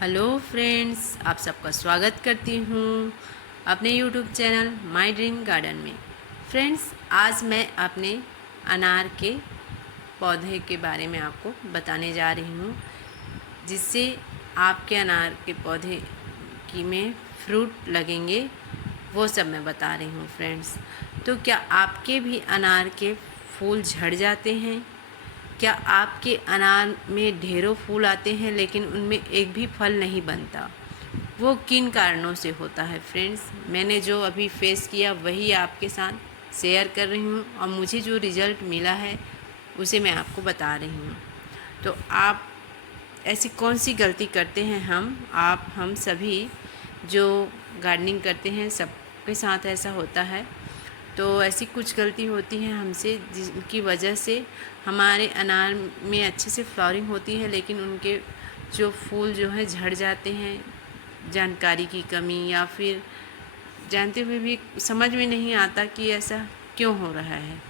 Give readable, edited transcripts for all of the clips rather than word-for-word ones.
Hello friends, आप सबका स्वागत करती हूँ अपने YouTube channel my dream garden में। फ्रेंड्स, आज मैं अपने अनार के पौधे के बारे में आपको बताने जा रही हूँ, जिससे आपके अनार के पौधे की में फ्रूट लगेंगे, वो सब मैं बता रही हूँ फ्रेंड्स। तो क्या आपके भी अनार के फूल झड़ जाते हैं? क्या आपके अनार में ढेरों फूल आते हैं लेकिन उनमें एक भी फल नहीं बनता? वो किन कारणों से होता है फ्रेंड्स? मैंने जो अभी फेस किया वही आपके साथ शेयर कर रही हूँ और मुझे जो रिज़ल्ट मिला है उसे मैं आपको बता रही हूँ। तो आप ऐसी कौन सी गलती करते हैं? हम सभी जो गार्डनिंग करते हैं सबके साथ ऐसा होता है। तो ऐसी कुछ गलती होती है हमसे जिनकी वजह से हमारे अनार में अच्छे से फ्लावरिंग होती है लेकिन उनके जो फूल जो हैं झड़ जाते हैं। जानकारी की कमी या फिर जानते हुए भी समझ में नहीं आता कि ऐसा क्यों हो रहा है।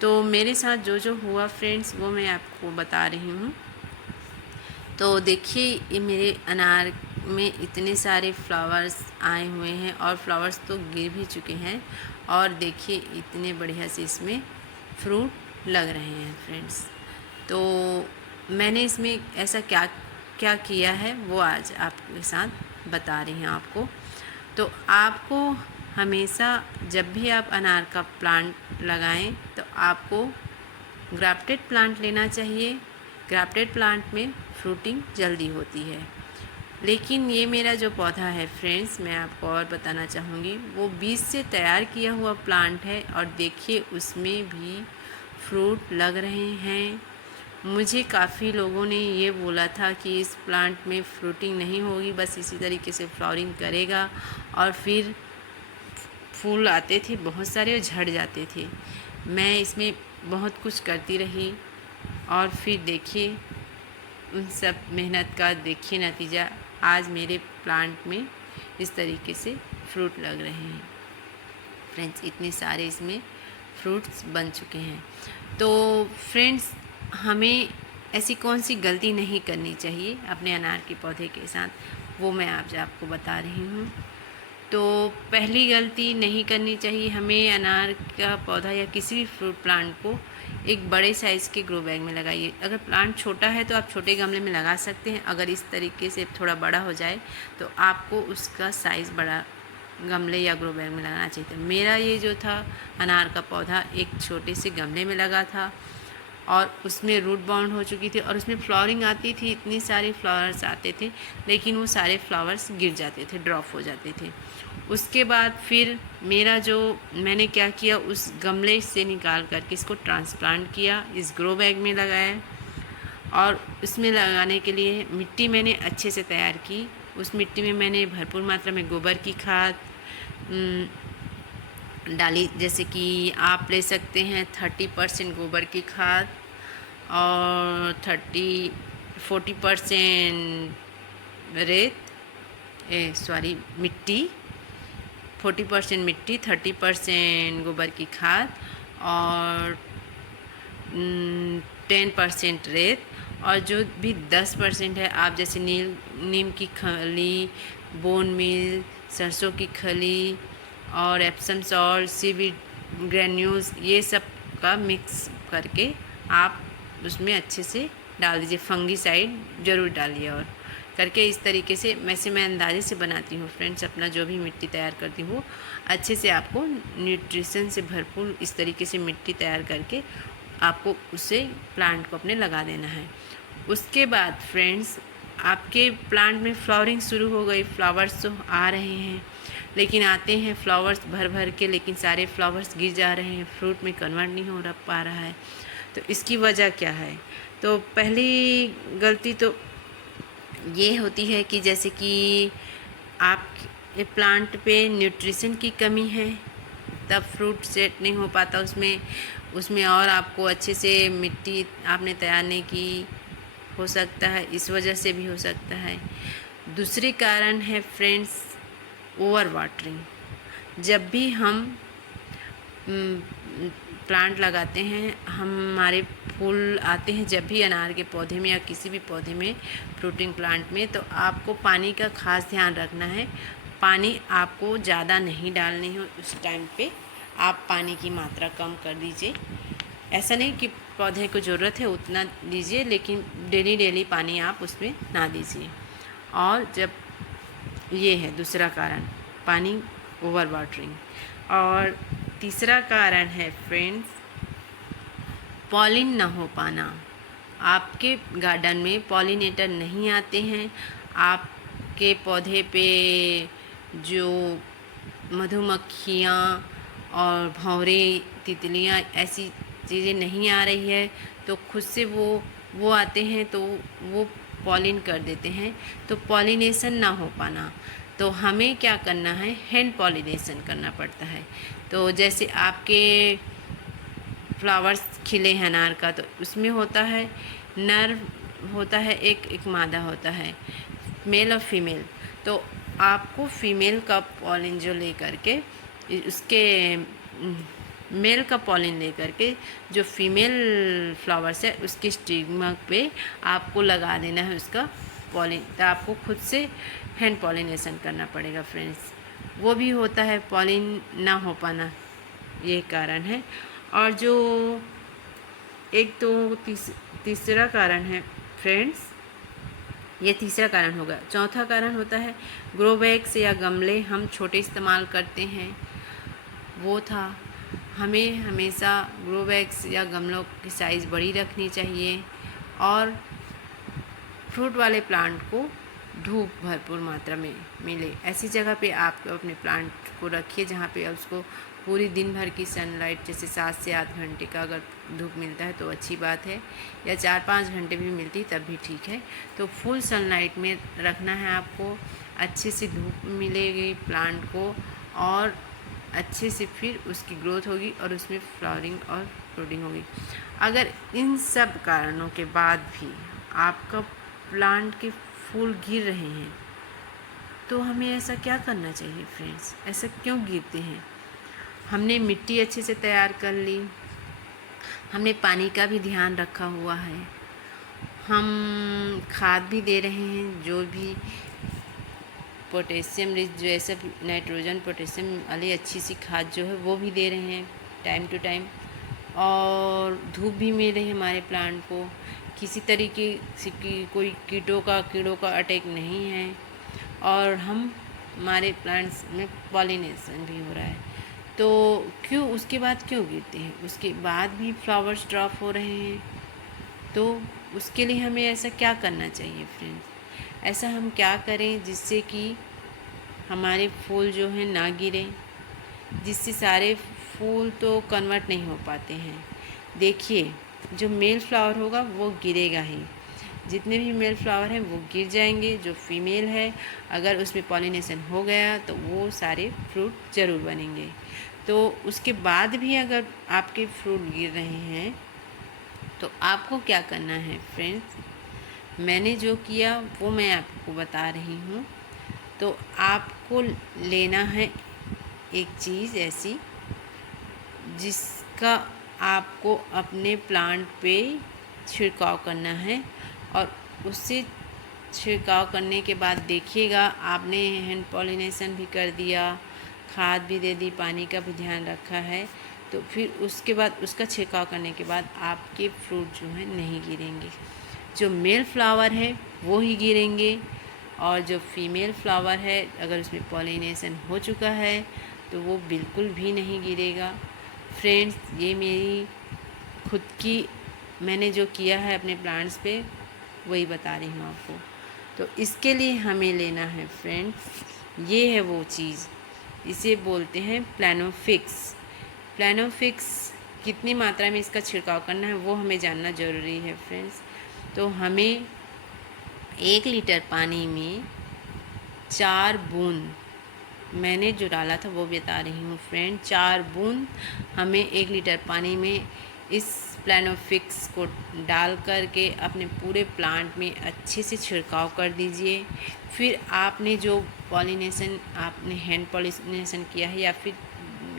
तो मेरे साथ जो जो हुआ फ्रेंड्स, वो मैं आपको बता रही हूँ। तो देखिए, ये मेरे अनार में इतने सारे फ्लावर्स आए हुए हैं और फ्लावर्स तो गिर भी चुके हैं। और देखिए, इतने बढ़िया से इसमें फ्रूट लग रहे हैं फ्रेंड्स। तो मैंने इसमें ऐसा क्या क्या किया है वो आज आपके साथ बता रही हूँ आपको। तो आपको हमेशा जब भी आप अनार का प्लांट लगाएं तो आपको ग्राफ्टेड प्लांट लेना चाहिए। ग्राफ्टेड प्लांट में फ्रूटिंग जल्दी होती है। लेकिन ये मेरा जो पौधा है फ्रेंड्स, मैं आपको और बताना चाहूँगी, वो बीज से तैयार किया हुआ प्लांट है और देखिए उसमें भी फ्रूट लग रहे हैं। मुझे काफ़ी लोगों ने ये बोला था कि इस प्लांट में फ्रूटिंग नहीं होगी, बस इसी तरीके से फ्लावरिंग करेगा और फिर फूल आते थे बहुत सारे और झड़ जाते थे। मैं इसमें बहुत कुछ करती रही और फिर देखिए उन सब मेहनत का देखिए नतीजा, आज मेरे प्लांट में इस तरीके से फ्रूट लग रहे हैं फ्रेंड्स। इतने सारे इसमें फ्रूट्स बन चुके हैं। तो फ्रेंड्स, हमें ऐसी कौन सी गलती नहीं करनी चाहिए अपने अनार के पौधे के साथ, वो मैं आज आपको बता रही हूँ। तो पहली गलती नहीं करनी चाहिए, हमें अनार का पौधा या किसी भी फ्रूट प्लांट को एक बड़े साइज़ के ग्रो बैग में लगाइए। अगर प्लांट छोटा है तो आप छोटे गमले में लगा सकते हैं। अगर इस तरीके से थोड़ा बड़ा हो जाए तो आपको उसका साइज़ बड़ा गमले या ग्रो बैग में लगाना चाहिए था। मेरा ये जो था अनार का पौधा एक छोटे से गमले में लगा था और उसमें रूट बाउंड हो चुकी थी और उसमें फ्लावरिंग आती थी, इतनी सारे फ्लावर्स आते थे लेकिन वो सारे फ्लावर्स गिर जाते थे, ड्रॉप हो जाते थे। उसके बाद फिर मेरा जो मैंने क्या किया, उस गमले से निकाल करके इसको ट्रांसप्लांट किया, इस ग्रो बैग में लगाया और उसमें लगाने के लिए मिट्टी मैंने अच्छे से तैयार की। उस मिट्टी में मैंने भरपूर मात्रा में गोबर की खाद डाली, जैसे कि आप ले सकते हैं 30% गोबर की खाद और 40% रेत, मिट्टी, 40% मिट्टी, 30% गोबर की खाद और 10% रेत। और जो भी 10% है, आप जैसे नीम की खली, बोन मील, सरसों की खली और एप्सम सॉल्ट, सीवीड ग्रेन्यूल्स, ये सब का मिक्स करके आप उसमें अच्छे से डाल दीजिए। फंगीसाइड ज़रूर डालिए और करके इस तरीके से मैं अंदाजे से बनाती हूँ फ्रेंड्स। अपना जो भी मिट्टी तैयार करती हूँ अच्छे से आपको न्यूट्रिशन से भरपूर इस तरीके से मिट्टी तैयार करके आपको उसे प्लांट को अपने लगा देना है। उसके बाद फ्रेंड्स, आपके प्लांट में फ्लावरिंग शुरू हो गई, फ्लावर्स तो आ रहे हैं लेकिन आते हैं फ्लावर्स भर भर के, लेकिन सारे फ्लावर्स गिर जा रहे हैं, फ्रूट में कन्वर्ट नहीं हो पा रहा है। तो इसकी वजह क्या है? तो पहली गलती तो ये होती है कि जैसे कि आप प्लांट पे न्यूट्रिशन की कमी है, तब फ्रूट सेट नहीं हो पाता उसमें और आपको अच्छे से मिट्टी आपने तैयार नहीं की, हो सकता है इस वजह से भी हो सकता है। दूसरी कारण है फ्रेंड्स ओवर वाटरिंग। जब भी हम प्लांट लगाते हैं, हमारे फूल आते हैं जब भी अनार के पौधे में या किसी भी पौधे में, फ्रूटिंग प्लांट में, तो आपको पानी का खास ध्यान रखना है। पानी आपको ज़्यादा नहीं डालनी हो उस टाइम पे, आप पानी की मात्रा कम कर दीजिए। ऐसा नहीं कि पौधे को ज़रूरत है उतना दीजिए, लेकिन डेली पानी आप उसमें ना दीजिए। और जब ये है दूसरा कारण, पानी ओवर वाटरिंग। और तीसरा कारण है फ्रेंड्स, पॉलिन ना हो पाना। आपके गार्डन में पॉलिनेटर नहीं आते हैं, आपके पौधे पे जो मधुमक्खियाँ और भंवरे, तितलियाँ, ऐसी चीज़ें नहीं आ रही है, तो खुद से वो आते हैं तो वो पॉलिन कर देते हैं, तो पॉलिनेशन ना हो पाना। तो हमें क्या करना है, हैंड पॉलिनेशन करना पड़ता है। तो जैसे आपके फ्लावर्स खिले हैं अनार का, तो उसमें होता है नर होता है, एक मादा होता है, मेल और फीमेल। तो आपको फीमेल का पॉलिन जो लेकर के उसके मेल का पॉलिन लेकर के जो फीमेल फ्लावर्स है उसकी स्टिग्मा पे आपको लगा देना है उसका पॉलिन। तो आपको खुद से हैंड पॉलिनेशन करना पड़ेगा फ्रेंड्स, वो भी होता है पॉलिन ना हो पाना, ये कारण है। और जो एक तो तीसरा कारण है फ्रेंड्स, ये तीसरा कारण होगा। चौथा कारण होता है ग्रो बैग्स या गमले हम छोटे इस्तेमाल करते हैं, वो था। हमें हमेशा ग्रो बैग्स या गमलों की साइज़ बड़ी रखनी चाहिए। और फ्रूट वाले प्लांट को धूप भरपूर मात्रा में मिले, ऐसी जगह पे आप अपने प्लांट को रखिए जहाँ पे उसको पूरी दिन भर की सनलाइट, जैसे 7 से 8 घंटे का अगर धूप मिलता है तो अच्छी बात है, या 4-5 घंटे भी मिलती तब भी ठीक है। तो फुल सनलाइट में रखना है आपको, अच्छे से धूप मिलेगी प्लांट को और अच्छे से फिर उसकी ग्रोथ होगी और उसमें फ्लावरिंग और फ्रूटिंग होगी। अगर इन सब कारणों के बाद भी आपका प्लांट के फूल गिर रहे हैं तो हमें ऐसा क्या करना चाहिए फ्रेंड्स, ऐसा क्यों गिरते हैं? हमने मिट्टी अच्छे से तैयार कर ली, हमने पानी का भी ध्यान रखा हुआ है, हम खाद भी दे रहे हैं, जो भी पोटेशियम रिच, जो ऐसा नाइट्रोजन पोटेशियम वाली अच्छी सी खाद जो है वो भी दे रहे हैं टाइम टू टाइम, और धूप भी मिल रही है हमारे प्लांट को, किसी तरीके से कोई कीड़ों का अटैक नहीं है, और हमारे प्लांट्स में पॉलिनेशन भी हो रहा है। तो क्यों उसके बाद क्यों गिरते हैं? उसके बाद भी फ्लावर्स ड्रॉप हो रहे हैं, तो उसके लिए हमें ऐसा क्या करना चाहिए फ्रेंड्स? ऐसा हम क्या करें जिससे कि हमारे फूल जो हैं ना गिरें, जिससे सारे फूल तो कन्वर्ट नहीं हो पाते हैं। देखिए, जो मेल फ्लावर होगा वो गिरेगा ही, जितने भी मेल फ्लावर हैं वो गिर जाएंगे। जो फीमेल है अगर उसमें पॉलिनेशन हो गया तो वो सारे फ्रूट ज़रूर बनेंगे। तो उसके बाद भी अगर आपके फ्रूट गिर रहे हैं तो आपको क्या करना है फ्रेंड्स? मैंने जो किया वो मैं आपको बता रही हूँ। तो आपको लेना है एक चीज़ ऐसी जिसका आपको अपने प्लांट पे छिड़काव करना है, और उससे छिड़काव करने के बाद देखिएगा आपने हैंड पॉलिनेशन भी कर दिया, खाद भी दे दी, पानी का भी ध्यान रखा है, तो फिर उसके बाद उसका छिड़काव करने के बाद आपके फ्रूट जो हैं नहीं गिरेंगे। जो मेल फ्लावर है वो ही गिरेंगे, और जो फीमेल फ्लावर है अगर उसमें पॉलिनेशन हो चुका है तो वो बिल्कुल भी नहीं गिरेगा। फ्रेंड्स, ये मेरी खुद की मैंने जो किया है अपने प्लांट्स पे वही बता रही हूँ आपको। तो इसके लिए हमें लेना है फ्रेंड्स, ये है वो चीज़, इसे बोलते हैं प्लानोफिक्स। प्लानोफिक्स कितनी मात्रा में इसका छिड़काव करना है वो हमें जानना ज़रूरी है फ्रेंड्स। तो हमें 1 लीटर पानी में 4 बूंद, मैंने जो डाला था वो बता रही हूँ फ्रेंड, 4 बूंद हमें 1 लीटर पानी में इस प्लानोफिक्स को डाल कर के अपने पूरे प्लांट में अच्छे से छिड़काव कर दीजिए। फिर आपने जो पॉलिनेशन आपने हैंड पॉलिनेशन किया है या फिर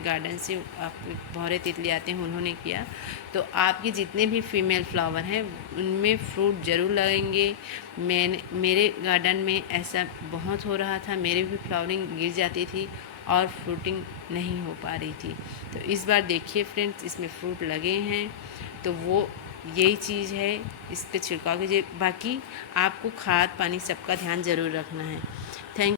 गार्डन से आप भौरे तितली आते हैं उन्होंने किया। तो आपके जितने भी फीमेल फ्लावर हैं उनमें फ्रूट ज़रूर लगेंगे। मेरे गार्डन में ऐसा बहुत हो रहा था, मेरे भी फ्लावरिंग गिर जाती थी और फ्रूटिंग नहीं हो पा रही थी। तो इस बार देखिए फ्रेंड्स, इसमें फ्रूट लगे हैं। तो वो यही चीज़ है, इस पर छिड़काव कीजिए। बाकी आपको खाद पानी सबका ध्यान ज़रूर रखना है।